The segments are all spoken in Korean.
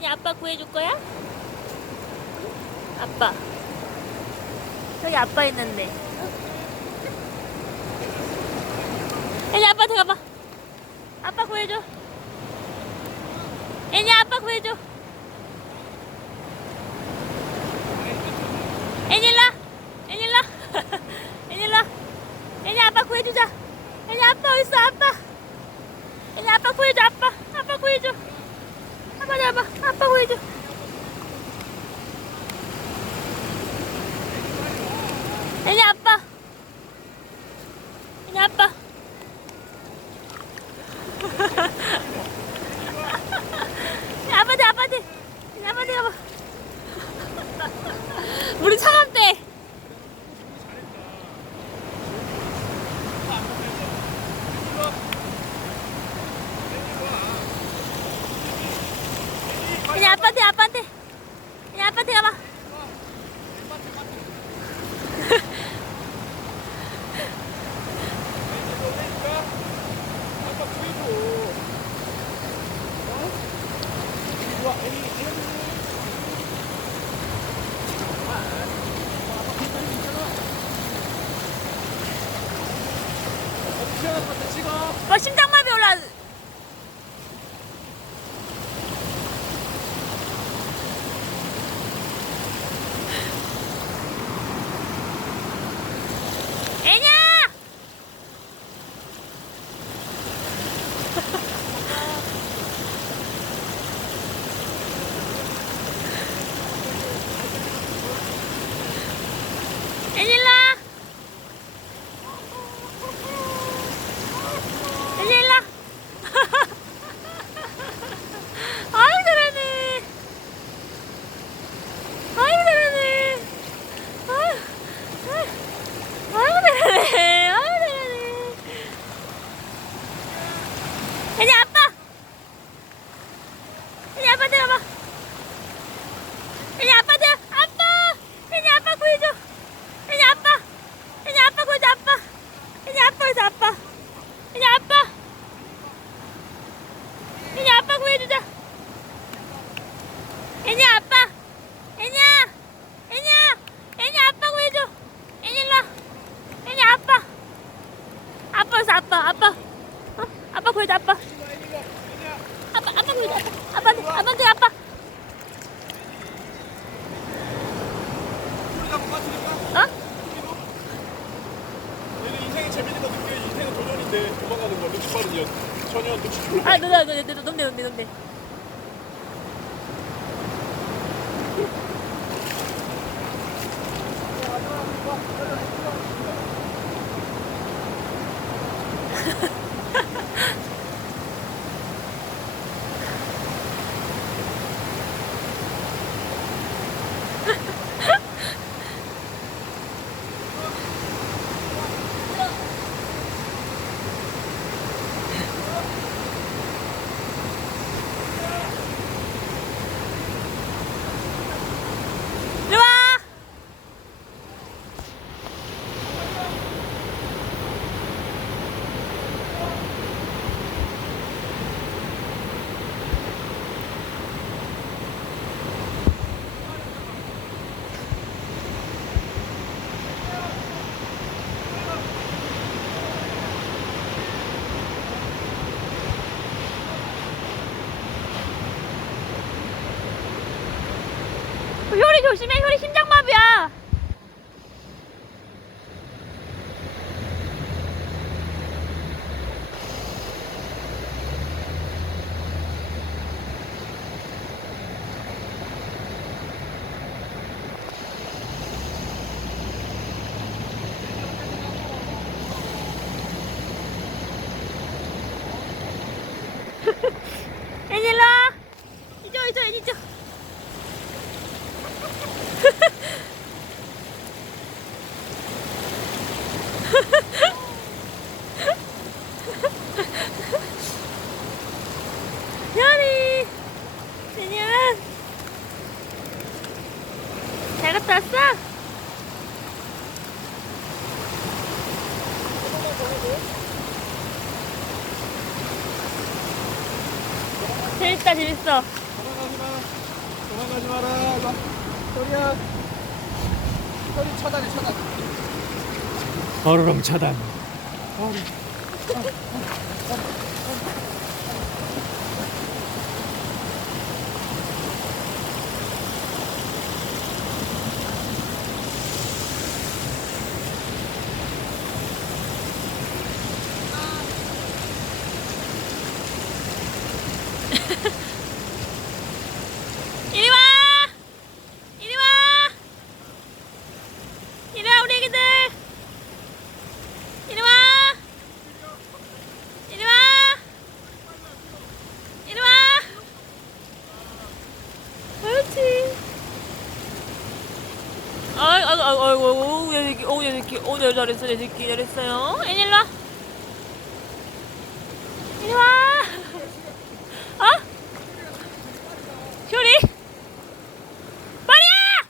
애니 아빠 구해줄 거야? 아빠. 여기 아빠 있는데. 애니 아빠한테 가봐. 아빠 구해줘. 애니 아빠 구해줘. 애니 일라. 애니 일라. 애니 일라. 애니 아빠 구해주자. 애니 아빠 어딨어 아빠. 애니 아빠 구해줘 아빠. 아빠 구해줘. 아빠 잡아. 아빠 구해줘. 애니 아빠. 애니 아빠. 아빠한테 아빠한테. 애니 아빠한테 가봐. 물이 차갑대. 애니 아빠한테 아빠한테. 애니 아빠한테 가봐. 아빠 구해줘. 어? 이리 와, 애니, 애니. 시원한 것도 찍어. 심장마비 올라. 애냐! 애닐라! 애닐라! 아이 잘하네. 아이 잘하네. 아이고 잘하네. 아이고 잘하네. 애니 아빠. 애니 아빠한테 가봐. 애니 아빠한테 아빠. 애니 아빠 구해줘. 애니 아빠. 애니 아빠 구해줘 아빠. 애니 아빠에서 아빠. 애니 아빠. 애니 아빠 구해주자. 애니 아빠. 애니야. 애니야. 애니 아빠 구해줘. 애니 일로 와. 애니 아빠. 아빠에서 아빠. 아빠. 어? 아빠 구해줘 아빠. 아빠 구해줘 아빠. 아빠한테 아빠. 소리가 못 맞추니까? 어? 얘는 인생이 재밌는 거 느껴. 인생은 도전인데 도망가는 거 눈치 빠른 년. 전혀 눈치 몰라. 아, 놈네. 이리 와. 효리 조심해. 효리 심장마비야. 애니 일로 와. 이쪽 애니 이쪽. 현이. 애니야. 잘 갔다 왔어? 재밌다 재밌어. 도망가지 마. 도망가지 마라. 일로 와. 소리야. 소리 차단해, 차단. 어르렁 차단. 이리 와! 이리 와! 이리 와, 우리 애기들! 이리 와! 이리 와! 이리 와! 그렇지. 아이고, 얘 새끼, 얘 새끼, 얘 잘했어, 얘 새끼, 잘했어요. 애니 일로 와. 이리 와. 어? 쇼리? 말이야!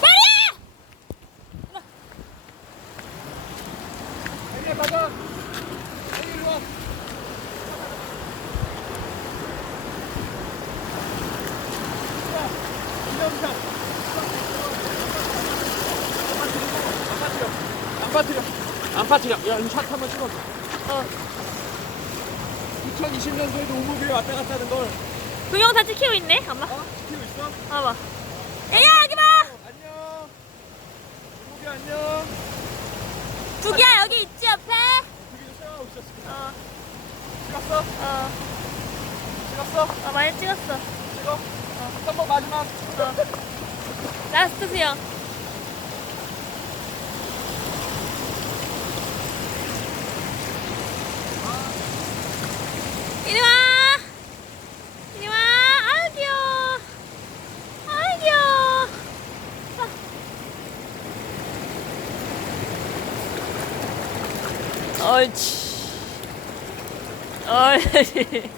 말이야! 애기 받아. 애기 일로 와. 안 빠뜨려. 야, 이 샷 한번 찍어줘. 2020년도에도 우무비에 왔다 갔다 하는 걸 그 영상 찍히고 있네, 엄마. 지키고 있어? 봐봐. 애야, 여기 봐! 안녕. 우무비 안녕. 두기야, 여기 있지, 옆에? 우기도 생각하고 있었어. 어, 찍었어? 어, 찍었어? 많이 찍었어. 찍어. 한번 마지막. 라스트 수영. 이리 와! 이리 와! 아유, 귀여워. 아유, 귀여워. 옳지. 옳지.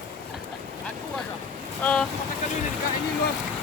안고 가자. 어. 헷갈리니까 애기 일로 와.